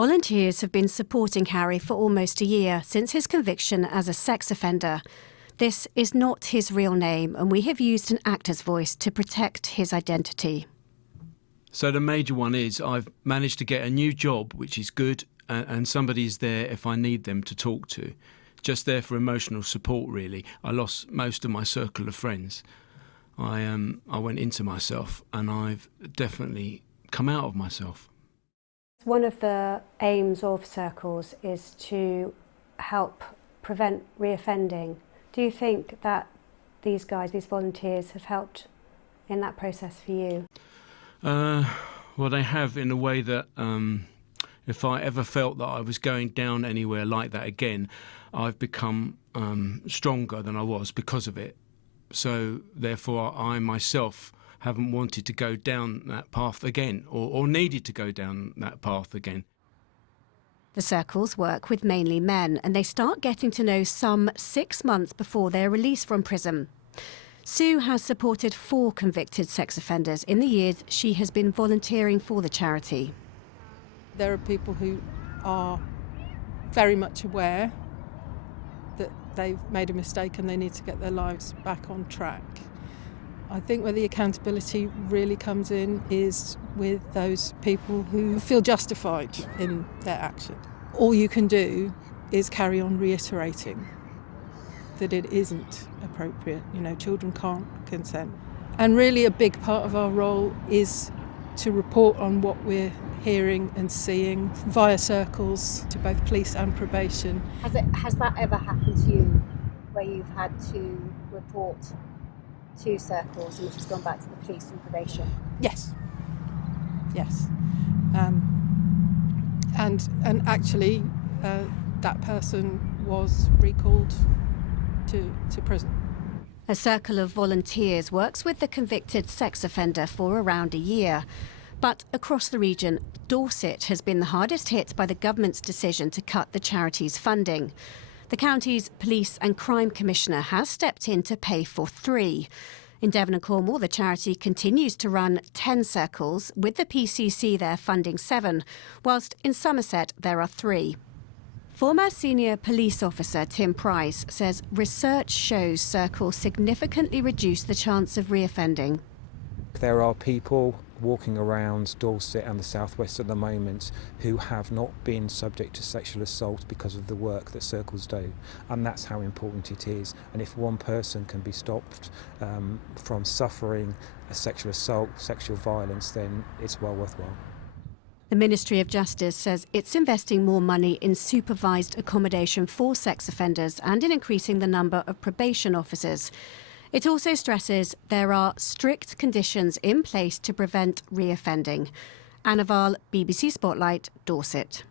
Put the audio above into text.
Volunteers have been supporting Harry for almost a year since his conviction as a sex offender. This is not his real name, and we have used an actor's voice to protect his identity. So the major one is I've managed to get a new job, which is good, and somebody's there if I need them to talk to. Just there for emotional support, really. I lost most of my circle of friends. I went into myself, and I've definitely come out of myself. One of the aims of Circles is to help prevent reoffending. Do you think that these volunteers, have helped in that process for you? Well, they have, in a way that if I ever felt that I was going down anywhere like that again, I've become stronger than I was because of it. So therefore I myself haven't wanted to go down that path again, or needed to go down that path again. The Circles work with mainly men, and they start getting to know some 6 months before their release from prison. Sue has supported 4 convicted sex offenders in the years she has been volunteering for the charity. There are people who are very much aware that they've made a mistake and they need to get their lives back on track. I think where the accountability really comes in is with those people who feel justified in their action. All you can do is carry on reiterating that it isn't appropriate. You know, children can't consent. And really a big part of our role is to report on what we're hearing and seeing via Circles to both police and probation. Has that ever happened to you, where you've had to report to Circles and which has gone back to the police and probation? Yes. And actually that person was recalled to prison. A circle of volunteers works with the convicted sex offender for around a year. But across the region, Dorset has been the hardest hit by the government's decision to cut the charity's funding. The county's police and crime commissioner has stepped in to pay for 3. In Devon and Cornwall, the charity continues to run 10 circles, with the PCC there funding 7, whilst in Somerset there are 3. Former senior police officer Tim Price says research shows circles significantly reduce the chance of reoffending. There are people walking around Dorset and the southwest at the moment who have not been subject to sexual assault because of the work that Circles do, and that's how important it is. And if one person can be stopped from suffering a sexual assault, sexual violence, then it's well worthwhile. The Ministry of Justice says it's investing more money in supervised accommodation for sex offenders and in increasing the number of probation officers. It also stresses there are strict conditions in place to prevent reoffending. Anna Val, BBC Spotlight, Dorset.